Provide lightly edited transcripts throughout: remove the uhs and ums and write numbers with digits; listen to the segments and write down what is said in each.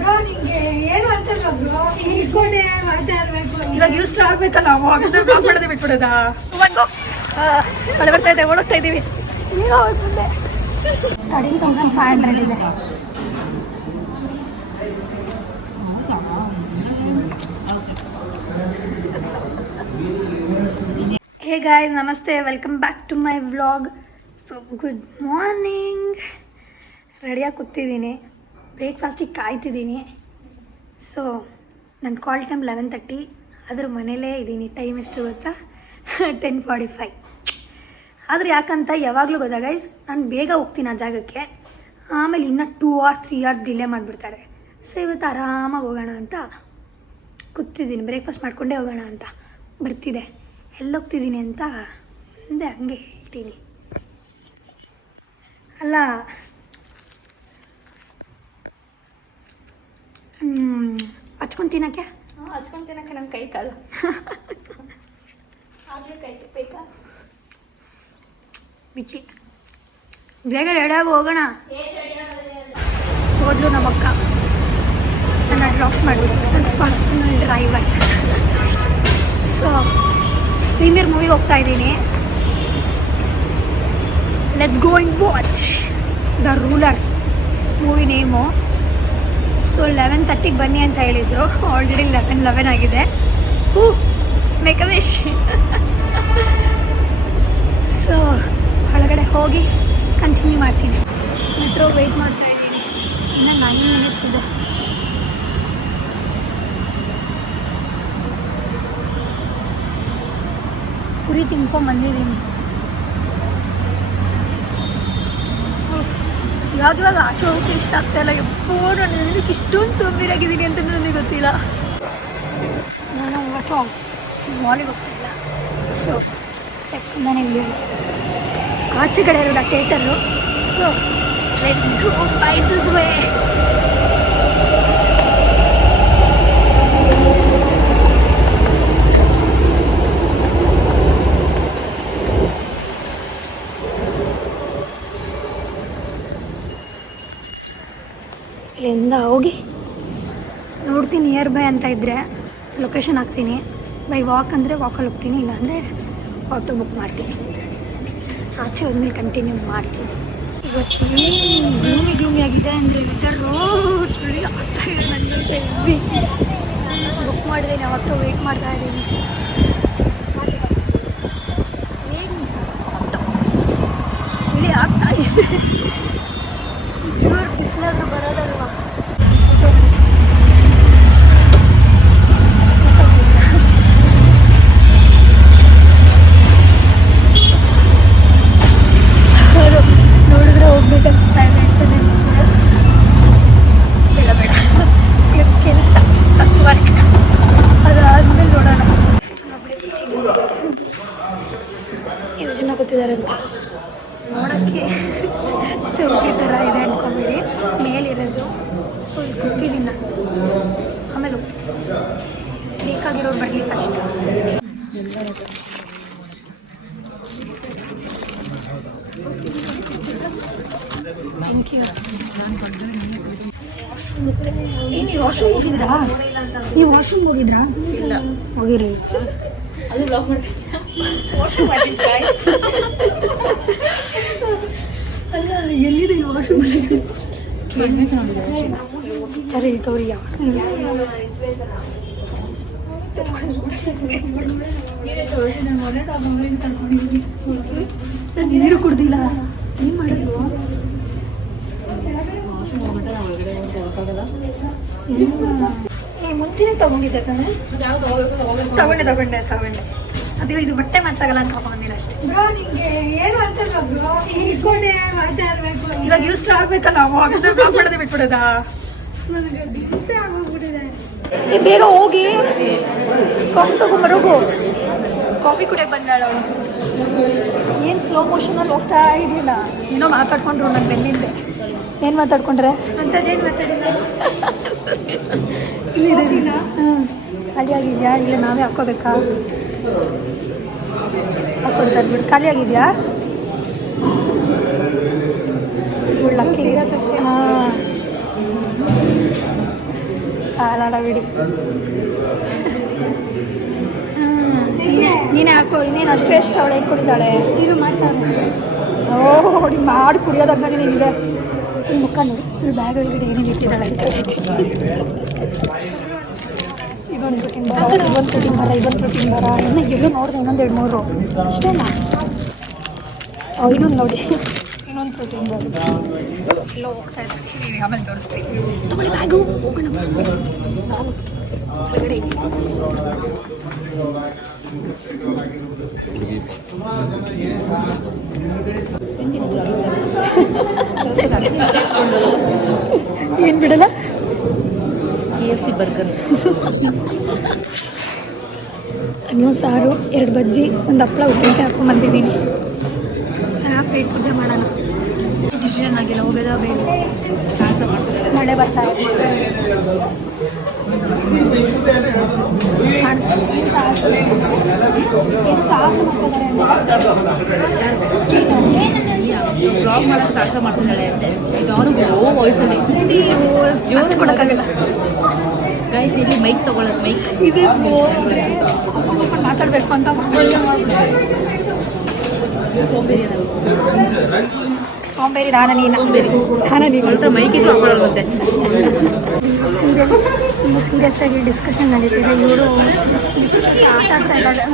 Bro ನಿಂಗೆ ಏನು ಅನ್ಸಲ್ಲ ಬ್ರೋ ಇಟ್ಕೊಂಡೆ ಮಾತಾಡ್ಬೇಕು ಇವಾಗ ಇಷ್ಟು ಆಗ್ಬೇಕಲ್ಲ ನಾವು ಬ್ಲಾಗ್ ಮಾಡೋದೇ ಬಿಟ್ಬಿಡೋದ ಮಳೆ ಬರ್ತಾ ಇದೆ ಓಡೋಗ್ತಾ ಇದ್ದೀವಿ ಈಗ ಮುಂದೆ 13,500 ಇದೆ ಹೇ ಗಾಯ್ಸ್ ನಮಸ್ತೆ welcome back to my vlog so good morning ರೆಡಿಯಾಗಿ ಕೂತಿದ್ದೀನಿ ಬ್ರೇಕ್ಫಾಸ್ಟಿಗೆ ಕಾಯ್ತಿದ್ದೀನಿ ಸೊ ನನ್ನ ಕಾಲ್ ಟೈಮ್ 11:30 ಅದ್ರ ಮನೇಲೇ ಇದ್ದೀನಿ ಟೈಮ್ ಎಷ್ಟು ಗೊತ್ತಾ 10:45 ಆದರೆ ಯಾಕಂತ ಯಾವಾಗಲೂ ಗೊತ್ತಾ ಗೈಸ್ ನಾನು ಬೇಗ ಹೋಗ್ತೀನಿ ಆ ಜಾಗಕ್ಕೆ ಆಮೇಲೆ ಇನ್ನೂ 2 or 3 hours ಡಿಲೇ ಮಾಡಿಬಿಡ್ತಾರೆ ಸೊ ಇವತ್ತು ಆರಾಮಾಗಿ ಹೋಗೋಣ ಅಂತ ಕೂತಿದ್ದೀನಿ ಬ್ರೇಕ್ಫಾಸ್ಟ್ ಮಾಡಿಕೊಂಡೇ ಹೋಗೋಣ ಅಂತ ಬರ್ತಿದೆ ಎಲ್ಲೋಗ್ತಿದ್ದೀನಿ ಅಂತ ಮುಂದೆ ಹಂಗೆ ಹೇಳ್ತೀನಿ ಅಲ್ಲ ಹಚ್ಕೊಂಡು ತಿನ್ನೋಕ್ಕೆ ನನ್ನ ಕೈ ಕಾಲು ಆಗಲೇ ಕೈ ಬೇಕಾ ಬಿಚ್ಚಿ ಬೇಗ ರೆಡಿಯಾಗಿ ಹೋಗೋಣ ಹೋದ್ಲು ನಮ್ಮಕ್ಕ ನನ್ನ ಡ್ರಾಪ್ ಮಾಡಿದ್ರು ನನ್ನ ಪರ್ಸನಲ್ ಡ್ರೈವರ್ ಸೊ ಪ್ರೀಮಿಯರ್ ಮೂವಿಗೆ ಹೋಗ್ತಾ ಇದ್ದೀನಿ let's go and watch the rulers movie name so 11:30ಗೆ ಬನ್ನಿ ಅಂತ ಹೇಳಿದರು ಆಲ್ರೆಡಿ 11 ಆಗಿದೆ ಮೇಕಮೇಶ್ ಸೊ ಒಳಗಡೆ ಹೋಗಿ ಕಂಟಿನ್ಯೂ ಮಾಡ್ತೀನಿ ಮೆಟ್ರೋ ವೆಯ್ಟ್ ಮಾಡ್ತಾ ಇದ್ದೀನಿ ಇನ್ನೂ 9 minutes ಇದೆ ಪುರಿ ತಿನ್ಕೊಂಬಂದಿದ್ದೀನಿ ಇವಾಗ ಆಚೆ ಹೋಗೋಕ್ಕೆ ಇಷ್ಟ ಆಗ್ತಾ ಇಲ್ಲ ಎಪ್ಪೋ ನಾನು ಏನಕ್ಕೆ ಇಷ್ಟೊಂದು ಸೋಂಬೇರಿಯಾಗಿದ್ದೀನಿ ಅಂತ ನನಗೆ ಗೊತ್ತಿಲ್ಲ ನಾನು ಇವತ್ತು ಮಾಲಿಗೆ ಹೋಗ್ತಾ ಇಲ್ಲ ಸೊ ಸ್ಟೆಪ್ಸಿಂದಾನೇ ಇಳಿಯೋದು ಆಚೆ ಕಡೆ ಇರೋದು theatre so let go by this way ಇಲ್ಲಿಂದ ಹೋಗಿ ನೋಡ್ತೀನಿ ನಿಯರ್ ಬೈ ಅಂತ ಇದ್ದರೆ ಲೊಕೇಶನ್ ಹಾಕ್ತೀನಿ ಬೈ ವಾಕ್ ಅಂದರೆ ವಾಕಲ್ಲಿ ಹೋಗ್ತೀನಿ ಇಲ್ಲಾಂದರೆ ಆಟೋ ಬುಕ್ ಮಾಡ್ತೀನಿ ಆಚೆ ಹೋದ್ಮೇಲೆ ಕಂಟಿನ್ಯೂ ಮಾಡ್ತೀನಿ ಇವತ್ತು ಗ್ಲೂಮಿ ಆಗಿದೆ ಅಂದರೆ ವೆದರು ಚಳಿ ಆಗ್ತಾ ಇದೆ ನನಗೆ ಹೆವಿ ಬುಕ್ ಮಾಡಿದ್ದೀನಿ ಆಟೋ ವೆಯ್ಟ್ ಮಾಡ್ತಾ ಇದ್ದೀನಿ ಚಳಿ ಆಗ್ತಾ ಇದೆ ಚೂರು ಬಿಸಿಲಾದ್ರೂ ಬರೋದಲ್ವಾ ನೋಡಿದ್ರೆ ಹೋಗ್ಬೇಕು ಅನಿಸ್ತಾ ಇದೆ ಚೆನ್ನಾಗಿ ಬೇಡ ಬೇಡ ಕೆಲಸ ಫಸ್ಟ್ ವರ್ಕ್ ಅದಾದ್ಮೇಲೆ ನೋಡೋಣ ಎಷ್ಟು ಜನ ಕೂತಿದಾರಲ್ಲ ನೋಡೋಕ್ಕೆ ಚೌಕಿ ಥರ ಇದೆ ಅಂದ್ಕೊಂಬಿಡಿ ಮೇಲಿರೋದು ಸೊ ಇಲ್ಲಿ ಕೂತಿದ್ದೀನಿ ನಾನು ಆಮೇಲೆ ಬೇಕಾಗಿರೋರು ಬರಲಿ ಫಸ್ಟ್ ಥ್ಯಾಂಕ್ ಯು ಮತ್ತೆ ಏನು ವಾಶ್ರೂಮ್ ಹೋಗಿದ್ರಾ ನೀವು ವಾಶ್ರೂಮ್ ಹೋಗಿದ್ರಾ ಇಲ್ಲ ಹೋಗಿರಿ ಅದು ಬ್ಲಾಕ್ ಮಾಡ್ತೀನಿ ವಾಶ್ರೂಮ್ ಅಲ್ಲ ಎಲ್ಲಿದೆ ವಾಶ್ರೂಮ್ ಸರಿ ತೋರಿ ನೀರು ಕುಡ್ದಿಲ್ಲ ಏನು ಮಾಡೋದು ಮುಂಚೆನೇ ತಗೊಂಡಿದ್ದೆ ಕಣೆ ತಗೊಂಡೆ ಅದು ಇದು ಬಟ್ಟೆ ಮ್ಯಾಚಾಗಲ್ಲ ಅಂತ ತಗೊಂಡಿಲ್ಲ ಅಷ್ಟೇ ಬ್ರೋ ನಿಂಗೆ ಏನು ಅನ್ಸಲ್ಲ ಬ್ರೋ ಇಟ್ಕೊಂಡೆ ಮಾತಾಡ್ಬೇಕು ಇವಾಗ ಇಷ್ಟು ಆಗ್ಬೇಕಲ್ಲ ನಾವು ಬ್ಲಾಗ್ ಮಾಡೋದೇ ಬಿಟ್ಬಿಡೋದ ನನಗೆ ದಿವಸ ಆಗೋಗ್ಬಿಟ್ಟಿದೆ ಬೇಗ ಹೋಗಿ ಕಾಫಿ ತಗೊಂಬರೋಗು ಕಾಫಿ ಕುಡಿಯೋಕೆ ಬಂದಾಳ ಅವಳು ಏನು ಸ್ಲೋ ಮೋಷನಲ್ಲಿ ಹೋಗ್ತಾ ಇದೆಯಲ್ಲ ಏನೋ ಮಾತಾಡ್ಕೊಂಡ್ರು ನನ್ನ ಬೆನ್ನಿಂದೆ ಏನು ಮಾತಾಡ್ಕೊಂಡ್ರೆ ಅಂಥದ್ದೇನು ಮಾತಾಡಿಲ್ಲ ಇಲ್ಲಿ ಖಾಲಿ ಆಗಿದೆಯಾ ಇಲ್ಲ ನಾವೇ ಹಾಕ್ಕೋಬೇಕಾ ಹಾಕ್ಕೊಡ್ತಾರೆ ಬಿಡು ಖಾಲಿ ಆಗಿದೆಯಾ ಹಾಂ ಕಾಲಾಡ ಬಿಡಿ. ನೀನೇ ಹಾಕೋ, ಇನ್ನೇನು ಅಷ್ಟೇ ಎಷ್ಟು ಅವಳೆ ಕುಡಿದಾಳೆ. ಇದು ಮಾಡ್ತಾಳೆ. ಓಹ್ ನೀನು ಮಾಡಿ ಕುಡಿಯೋದಂತಾನೆ ನೀನಿದೆ. ಈ ಮುಖ ನೋಡಿ, ಈ ಬ್ಯಾಗ್ ಒಳಗಡೆ ಏನೇನು ಇಟ್ಟಿದ್ದಾಳೆ. ಇದೊಂದು ಪ್ರೋಟೀನ್ ಬರ, ಇದೊಂದು ಪ್ರೋಟೀನ್ ಬರ, ಇದೊಂದು ಪ್ರೋಟೀನ್ ಬರ. ಇನ್ನು ಎಲ್ಲೂ ನೋಡಿದೆ ಇನ್ನೊಂದು 2-3 ಅಷ್ಟೇನಾ. ಇದೊಂದು ನೋಡಿ, ಇನ್ನೊಂದು ಪ್ರೋಟೀನ್ ಬರ. ಎಲ್ಲ ಹೋಗ್ತಾ ಇದ್ದೀನಿ, ಆಮೇಲೆ ತೋರಿಸ್ತೀನಿ. ತಗೊಳ್ಳಿ ಬ್ಯಾಗು, ಹೋಗೋಣ ಹೊರಗಡೆ. ಏನು ಬಿಡಲ್ಲ. KFC ಬರ್ಗರ್, ನೀವು ಸಾರು, 2 ಬಜ್ಜಿ, ಒಂದು ಹಪ್ಪಳ ಉಪ್ಪಿನಕಾಯಿ ಹಾಕೊಂಡ್ಬಂದಿದ್ದೀನಿ. ಪೇಟ್ ಪೂಜೆ ಮಾಡೋಣ. ಡಿಸಿಷನ್ ಆಗಿಲ್ಲ, ಹೋಗೋದ ಬೇಡ. ಮಳೆ ಬರ್ತಾ ಇದೆ. ಬ್ಲಾಗ್ ಮಾಡಕ್ಕೆ ಸಾಹಸ ಮಾಡ್ತಿದ್ದಾಳೆ ಅಂತೆ. ಇದು ಅವನು ವಾಯ್ಸಲ್ಲಿ ಜೋರು ಕೊಡೋಕ್ಕಾಗಲ್ಲ. ಗೈಸ್, ಇಲ್ಲಿ ಮೈಕ್ ತಗೊಳ್ಳೋದು, ಮೈಕ್ ಇದು ಮಾತಾಡಬೇಕು ಅಂತ ಸೋಂಬೇರಿ ಸೋಂಬೇರಿ ನಾನ ನೀನು ಮೈಕ್ ಇದ್ರು ಹಾಕೊಳ್ಳಲ್ವಂತೆ. ಸೀರಿಯಸ್ ಆಗಿ ಡಿಸ್ಕಷನ್ ನಡೀತಿದೆ. ಇವರು ಆಟ ಆಡ್ತಾ ಇದ್ದಾರೆ.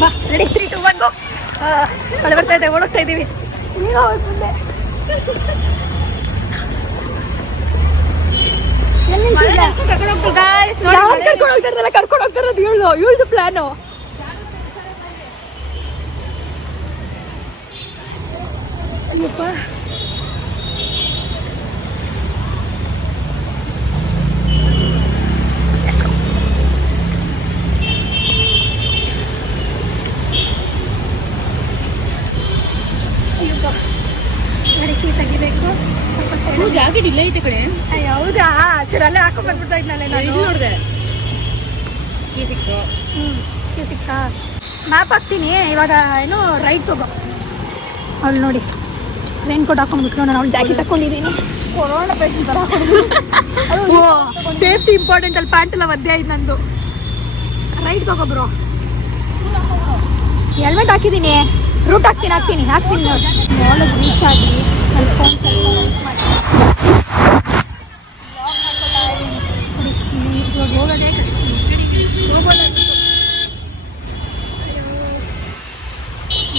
ಬಾ ರೆಡಿ, 3, 2, 1 ಗೋ. ಮಳೆ ಬರ್ತಾ ಇದೆ, ಓಡೋಗ್ತಾ ಇದ್ದೀವಿ. ನೀವು ಮುಂದೆ ಕರ್ಕೊಂಡು ಹೋಗ್ತಾರದು. ಇವಳ್ದು ಪ್ಲಾನು. ಅಯ್ಯಪ್ಪ, ಅಡಿಕೆ ತೆಗಿಬೇಕು. ಸ್ವಲ್ಪ ಸೈಡ್ ಜಾಕೆಟ್ ಇಲ್ಲ ಐತೆ ಕಡೆ. ಹೌದಾ, ಸರಿ ಅಲ್ಲೇ ಹಾಕೊಂಡ್ ಬಂದ್ಬಿಡ್ತಾ ಇದ್ನಲ್ಲ ಇದು ನೋಡಿದೆ, ಕೀ ಸಿಕ್ತು. ಕೀ ಸಿಕ್ಕಾ? ಮ್ಯಾಪ್ ಹಾಕ್ತೀನಿ ಇವಾಗ. ಏನು ರೈಟ್ ತಗೋ. ಅವಳು ನೋಡಿ ರೈನ್ ಕೋಟ್ ಹಾಕೊಂಡ್ಬಿಟ್ಟು, ನಾನು ಅವ್ಳು ಜಾಕೆಟ್ ಹಾಕೊಂಡಿದ್ದೀನಿ. ಕೊರೋನಾ ಪೇಷಂಟ್ ಥರ. ಓ ಸೇಫ್ಟಿ ಇಂಪಾರ್ಟೆಂಟ್ ಅಲ್ಲಿ. ಪ್ಯಾಂಟ್ ಎಲ್ಲ ಒದ್ದೆ ಆಯ್ತು ನಂದು. ರೈಟ್ ತಗೋ ಬ್ರೋ. ಹೆಲ್ಮೆಟ್ ಹಾಕಿದ್ದೀನಿ. ರೂಟ್ ಹಾಕ್ತೀನಿ ನೋಡಿ. ಮಾಲಿಗೆ ರೀಚ್ ಆಗಿ ಅಲ್ಲಿ ಫೋನ್ ಇವಾಗ ಹೋಗೋದೇ ಕಷ್ಟ.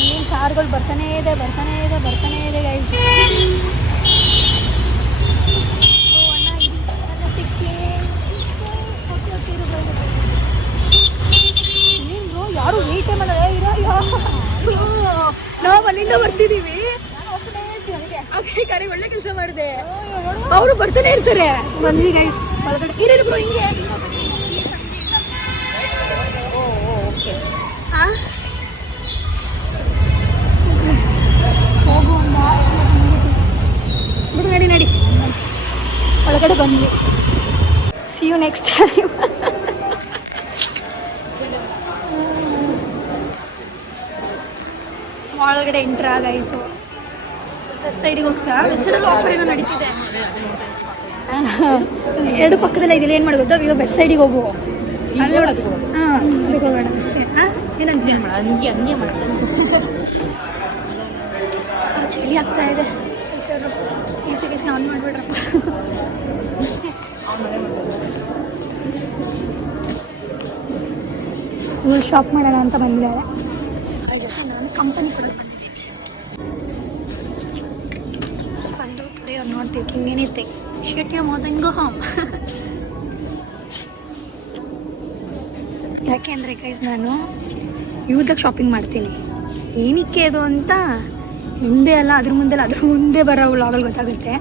ಏನು ಕಾರ್ಗಳು ಬರ್ತಾನೇ ಇದೆ ಗೈಸ್. ಏನು ಯಾರು ವೇಟ್ ಮಾಡಲ್ಲ. ನಾವು ಅಲ್ಲಿಂದ ಬರ್ತಿದ್ದೀವಿ. ಅದೇ ಒಳ್ಳೆ ಕೆಲಸ ಮಾಡಿದೆ. ಅವರು ಬರ್ತಾನೆ ಇರ್ತಾರೆ. ಬಂದ್ವಿ ಗೈಸ್ ಒಳಗಡೆ. ಇರಿಬ್ರು ಹಿಂಗೆ ಹೋಗು ಬಿಡು. ನಡಿ ಒಳಗಡೆ ಬಂದ್ವಿ. See you next time. ಒಳಗಡೆ ಎಂಟ್ರ್ ಆಗಾಯಿತು. ವೆಸ್ಟ್ ಸೈಡಿಗೆ ಹೋಗ್ತಾ. ವೆಸ್ಟ್ ಸೈಡಲ್ಲಿ ಆಫರ್ ಏನೋ ನಡೀತಿದೆ. 2 ಪಕ್ಕದಲ್ಲೇ ಇದಿಲ್ಲ. ಏನು ಮಾಡೋದು? ಇವಾಗ ವೆಸ್ಟ್ ಸೈಡಿಗೆ ಹೋಗು. ಅಲ್ಲಿ ನೋಡೋದು. ಹಾಂ, ಹೋಗೋಣ ಅಷ್ಟೇ. ಏನಂತ ಹಂಗೆ ಮಾಡ್ತಾರೆ. ಚಳಿ ಆಗ್ತಾ ಇದೆ. ಎಸಿ ಆನ್ ಮಾಡಿಬಿಡ್ರಪ್ಪ. ಇವ್ರು ಶಾಪ್ ಮಾಡೋಣ ಅಂತ ಬಂದಿದ್ದಾರೆ. ನಾನು ಕಂಪನಿ ಕೊಡೋಕೆ ಬಂದಿದ್ದೀನಿ. Spandu today are not taking anything. Shut your mouth and go home. ಯಾಕೆ ಅಂದರೆ ಗೈಸ್, ನಾನು ಯೂದಾಗ ಶಾಪಿಂಗ್ ಮಾಡ್ತೀನಿ. ಏನಕ್ಕೆ ಅದು ಅಂತ ಹಿಂದೆ ಅಲ್ಲ, ಅದ್ರ ಮುಂದೆ ಬರೋ ವ್ಲಾಗಲ್ಲಿ ಗೊತ್ತಾಗುತ್ತೆ.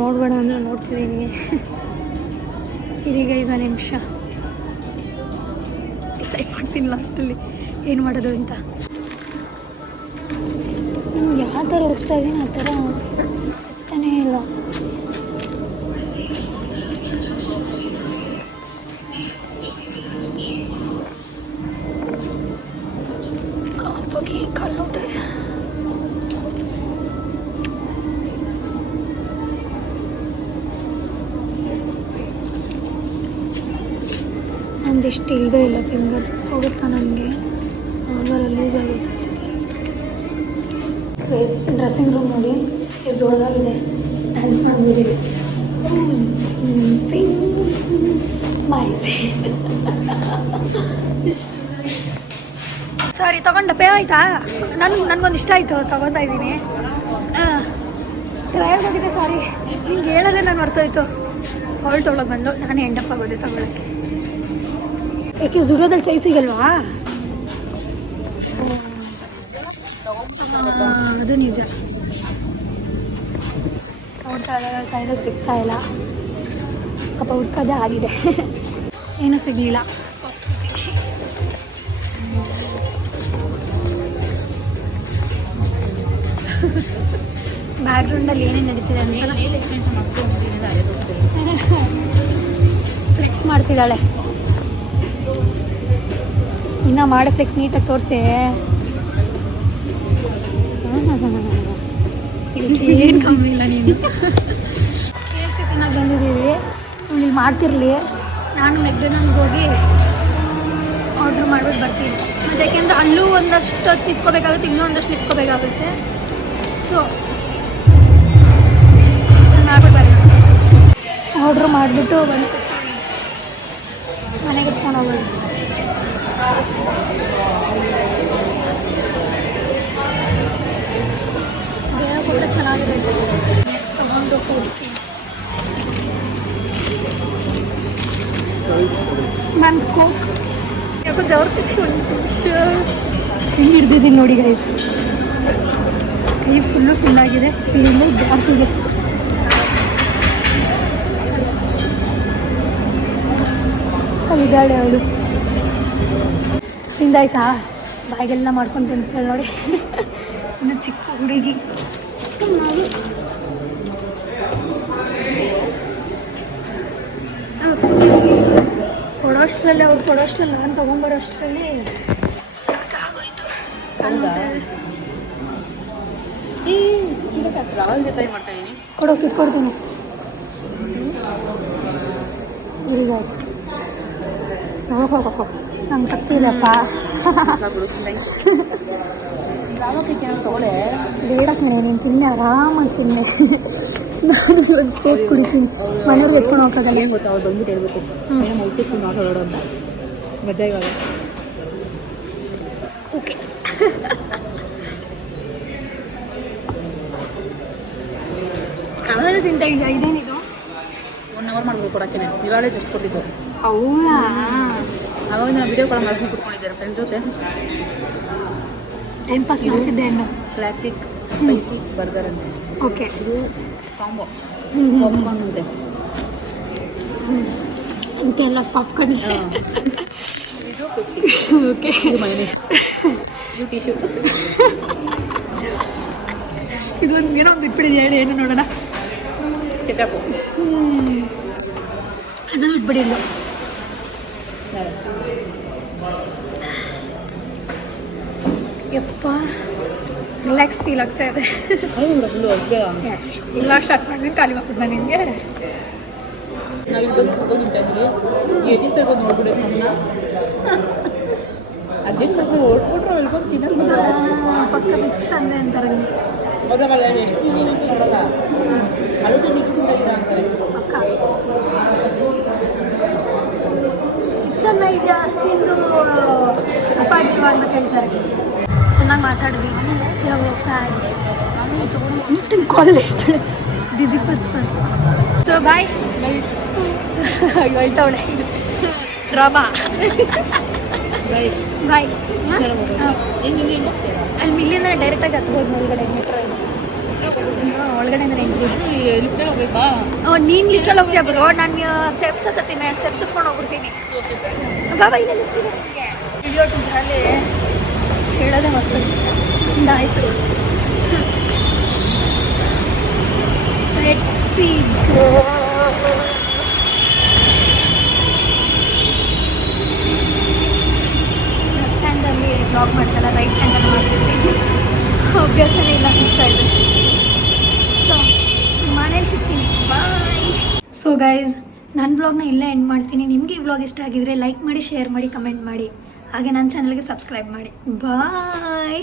ನೋಡ್ಬೇಡ ಅಂದರೆ ನೋಡ್ತಿದ್ದೀನಿ. ಇರಿ ಗೈಸ್, ಒಂದು ನಿಮಿಷ ಡಿಸೈಡ್ ಮಾಡ್ತೀನಿ ಲಾಸ್ಟಲ್ಲಿ ಏನು ಮಾಡೋದು ಅಂತ. ಯಾವ ಥರ ಹೋಗ್ತಾ ಇದ್ದೀನಿ ಆ ಥರ ಸಿಗ್ತಾನೇ ಇಲ್ಲ. ಹೋಗಿ ಕಾಲು ನೋವ್ತಾ ಇದೆ. ನಂದಿಷ್ಟು ಇಲ್ಲದೇ ಇಲ್ಲ ಫಿಂಗರ್ ಹೋಗುತ್ತಾ ನನಗೆ ಆಮೇಲೆ ಲೂಸ್ ಆಗುತ್ತೆ ಅನಿಸುತ್ತೆ. ಡ್ರೆಸ್ಸಿಂಗ್ ರೂಮ್ ನೋಡಿ ಎಷ್ಟು ದೊಡ್ಡದಾಗಿದೆ. ಡ್ಯಾನ್ಸ್ ಮಾಡ್ಬೋದಿದೆ. ಸಾರಿ ತಗೊಂಡ ಪೇ ಆಯ್ತಾ? ನನಗೊಂದು ಇಷ್ಟ ಆಯಿತು ತಗೊತಾ ಇದ್ದೀನಿ. ಟ್ರಯಲ್ ಹೋಗಿದೆ. ಸಾರಿ ನಿಂಗೆ ಹೇಳೋದೇ ನಾನು ಮರ್ತೋಯ್ತು. ಅವಳು ತೊಗೊಳಕ್ಕೆ ಬಂದು ನಾನು ಎಂಡಪ್ಪ ಆಗೋದೆ ತಗೊಳಕ್ಕೆ. ಏಕೆ ಜುಡೋದಲ್ಲಿ ಸೈಜ್ ಸಿಗಲ್ವಾ? ಅದು ನಿಜ. ನೋಡ್ತಾ ಇದ್ದಾಗ ಸೈಜಲ್ಲಿ ಸಿಗ್ತಾ ಇಲ್ಲ. ಪಾಪ ಹುಡ್ಕೋದೇ ಆಗಿದೆ. ಏನೂ ಸಿಗಲಿಲ್ಲ. ಬ್ಯಾಕ್ಗ್ರೌಂಡಲ್ಲಿ ಏನೇನು ನಡೀತಿದೆ ಅಂತ ಫ್ಲೆಕ್ಸ್ ಮಾಡ್ತಿದ್ದಾಳೆ. ಇನ್ನು ಮಾಡೋ ಫ್ಲೆಕ್ಸ್ ನೀಟಾಗಿ ತೋರಿಸಿ. ಏನು ಕಮ್ಮಿ ಇಲ್ಲ. ನೀನು KFC ತಿನ್ನೋಕೆ ಬಂದಿದ್ದೀವಿ. ಇಲ್ಲಿ ಮಾಡ್ತಿರಲಿ. ನಾನು ಮೆಕ್ಡೊನಾಲ್ಡ್ಗೆ ಹೋಗಿ ಆರ್ಡ್ರ್ ಮಾಡ್ಬಿಟ್ಟು ಬರ್ತೀನಿ. ಮತ್ತು ಯಾಕೆಂದರೆ ಅಲ್ಲೂ ಒಂದಷ್ಟು ಹೊತ್ತು ನಿಂತ್ಕೋಬೇಕಾಗುತ್ತೆ, ಇನ್ನೂ ಒಂದಷ್ಟು ನಿಂತ್ಕೋಬೇಕಾಗುತ್ತೆ. ಸೊ ಮಾಡ್ಬಿಟ್ಟು ಬರ್ತೀನಿ. ಆರ್ಡ್ರ್ ಮಾಡಿಬಿಟ್ಟು ಬಂದು ಮನೆಗೆ ಎತ್ಕೊಂಡು ಹೋಗೋದು. ಬೇಗ ಕೂಡ ಚೆನ್ನಾಗಿದೆ. ತಗೊಂಡು ಹೋಗ್ತೀನಿ. ಮ್ಯಾಮ್ ಕೋಕ್ ಯಾಕೋ ಜವರ್ತಿದ್ದೆ. ಹಿಂಗೆ ಹಿಡ್ದಿದ್ದೀನಿ ನೋಡಿ ಗೈಸ್. ಕೈ ಫುಲ್ಲಾಗಿದೆ. ಇಲ್ಲಿಂದ ಜಾರ್ತಿದೆ. ಇದ್ದಾಳೆ ಅವಳು. ತಿಂದಾಯ್ತಾ? ಬಾಯಿಗೆಲ್ಲ ಮಾಡ್ಕೊಂಡು ತಿಂತೇಳಿ ನೋಡಿ. ಇನ್ನು ಚಿಕ್ಕ ಹುಡುಗಿ. ಕೊಡೋಷ್ಟರಲ್ಲಿ ಅವ್ರು ಕೊಡೋಷ್ಟರಲ್ಲಿ ನಾನು ತೊಗೊಂಬರೋಷ್ಟರಲ್ಲಿ ಸಾಕಾಗೋಯ್ತು. ಟ್ರೈ ಮಾಡ್ತಾ ಇದ್ದೀನಿ. ಕಿತ್ಕೊಡ್ತೀನಿ. ನಂಗೆ ಗೊತ್ತಿಲ್ಲಪ್ಪ. ತಗೊಳ್ಳೆ ಬೇಡಕ್ಕೆ ನೀನು ತಿನ್ನೆ, ಆರಾಮಾಗಿ ತಿನ್ನೆ. ನಾನು ಒಂದು ಕೇಕ್ ಕುಡಿತೀನಿ. ಮನೆಯವ್ರಿಗೆ ಎತ್ಕೊಂಡು ಹೋಗೋದಲ್ಲ. ಏನು ಗೊತ್ತಾ, ಅವ್ರು ಬಂದ್ಬಿಟ್ಟು ಹೇಳ್ಬೇಕು ಏನೋ ಮೌಸಿಕೊಂಡು ಮಾತಾಡೋಡು ಅಂತ. ಮಜಾ ಇವಾಗ. ಓಕೆ ಅವಾಗ ತಿಂತ ಇಲ್ಲ. ಇದೇನಿದು? 1 ಅವರ್ ಮಾಡ್ಬೋದು ಕೊಡೋಕ್ಕೆ. ಇವಾಗಲೇ ಜಸ್ಟ್ ಕೊಟ್ಟಿದ್ದು. ಹೌದಾ? ಅವಾಗ ನಾನು ವಿಡಿಯೋ ಕಾಲ್ ಮಾಡ್ಕೊಂಡು ಕೂತ್ಕೊಂಡಿದ್ದಾರೆ ಫ್ರೆಂಡ್ಸ್ ಜೊತೆ. ಟೈಮ್ ಪಾಸ್ ಮಾಡ್ತಿದ್ದೆ ಇನ್ನು. ಕ್ಲಾಸಿಕ್ ಸ್ಪೈಸಿ ಬರ್ಗರ್ ಅಂತ. ಓಕೆ. ಇದು ಕಾಂಬೋ ಪಾಪ್ಕಾರ್ನ್ ಅಂತೆ. ಇಂತೆಲ್ಲ ಪಾಪ್ಕಾರ್ನ್. ಇದು ಪೆಪ್ಸಿ. ಓಕೆ. ಇದು ಮೈನಸ್. ಇದು ಟಿಶ್ಯೂ. ಇದೊಂದು ಏನೋ ಒಂದು ಬಿಟ್ಬಿಡಿದೆ. ಹೇಳಿ ಏನು ನೋಡೋಣ. ಕೆಚಪ್ಪು. ಅದನ್ನು ಬಿಟ್ಬಿಡಿಲ್ಲ. ಯಪ್ಪ ರಿಲ್ಯಾಕ್ಸ್ ಫೀಲ್ ಆಗ್ತಾ ಇದೆ. ಇಲ್ಲ ಸ್ಟಾರ್ಟ್ ಮಾಡಿದ್ದೀನಿ. ಖಾಲಿ ಮಾಡ್ಬಿಟ್ಟು ನಾನು ನಿಮಗೆ. ನಾವಿಲ್ಲಿ ಬಂದು ಕೂತ್ಕೊಂಡು ನಿಂತಾ ಇದ್ದೀವಿ. ಎಜಿ ಸೈಡ್ ಬಂದು ನೋಡ್ಬಿಡೋದು ನಮ್ಮನ್ನ. ಅದೇ ಸ್ವಲ್ಪ ಓಡ್ಬಿಟ್ರು ಅಲ್ಕೊಂಡು ತಿನ್ನೋದು. ಪಕ್ಕ ಮಿಕ್ಸ್ ಅಂದೆ ಅಂತಾರೆ. ಹೋದ್ರಲ್ಲ ಎಷ್ಟು ಬಿಸಿ ಅಂತ ನೋಡಲ್ಲ. ಅಳುದು ನಿಗಿ ತಿಂತಾಯಿಲ್ಲ ಅಂತಾರೆ. ಪಕ್ಕ ಇಷ್ಟನ್ನ ಇದೆಯಾ ಅಷ್ಟಿಂದು ಅಪ್ಪ ಆಗಿಲ್ವಾ ಅಂತ ಕೇಳ್ತಾರೆ. ಚೆನ್ನಾಗಿ ಮಾತಾಡಿದ್ವಿ. ಇವಾಗ ಹೋಗ್ತಾ ಇದ್ದೆ. ನಾನು ಕಾಲ್ ಇರ್ತಾಳೆ. Busy person. So bye. ಹೇಳ್ತಾವಳೆ ಡ್ರಾಮಾ. ಬಾಯ್. ಹೆಂಗೆ ಹೋಗ್ತೀರಾ? ಅಲ್ಲಿ ಇಲ್ಲಿಂದ ಡೈರೆಕ್ಟಾಗಿ ಹತ್ಬೋದು ಒಳಗಡೆ. ಮೆಟ್ರೋ ಒಳಗಡೆ ಅಂದರೆ ಲಿಫ್ಟಲ್ಲಿ ಹೋಗ್ಬೇಕಾ? ನೀನು ಲಿಫ್ಟಲ್ಲಿ ಹೋಗ್ತೀಯ ಬ್ರೋ. ನಾನು ಸ್ಟೆಪ್ಸ್ ಹತ್ತೀನಿ. ಸ್ಟೆಪ್ಸ್ ಹತ್ಕೊಂಡು ಹೋಗ್ಬಿಡ್ತೀನಿ. ಬಾಬಾ ಇಲ್ಲ ಲಿಫ್ಟ್ ಇದೆ ನಿಮಗೆ. ವಿಡಿಯೋ ಟೂರಲ್ಲಿ ಹೇಳೋದೇ ಮಕ್ಕಳು ಆಯಿತು. Let's see go. ಲೆಫ್ಟ್ ಹ್ಯಾಂಡಲ್ಲಿ ಬ್ಲಾಗ್ ಮಾಡ್ತಲ್ಲ, ರೈಟ್ ಹ್ಯಾಂಡಲ್ಲಿ ಮಾಡ್ತೀನಿ. ಅಭ್ಯಾಸನೇ ಇಲ್ಲ ಅನಿಸ್ತಾ ಇದೆ. ಸೊ ಮನೇಲಿ ಸಿಗ್ತೀನಿ, ಬಾಯ್. ಸೊ ಗೈಸ್, ನನ್ನ ವ್ಲಾಗ್ನ ಇಲ್ಲೇ ಎಂಡ್ ಮಾಡ್ತೀನಿ. ನಿಮಗೆ ಈ ವ್ಲಾಗ್ ಇಷ್ಟ ಆಗಿದ್ರೆ ಲೈಕ್ ಮಾಡಿ, ಶೇರ್ ಮಾಡಿ, ಕಮೆಂಟ್ ಮಾಡಿ, ಹಾಗೆ ನನ್ನ ಚಾನಲ್ಗೆ ಸಬ್ಸ್ಕ್ರೈಬ್ ಮಾಡಿ. ಬಾಯ್.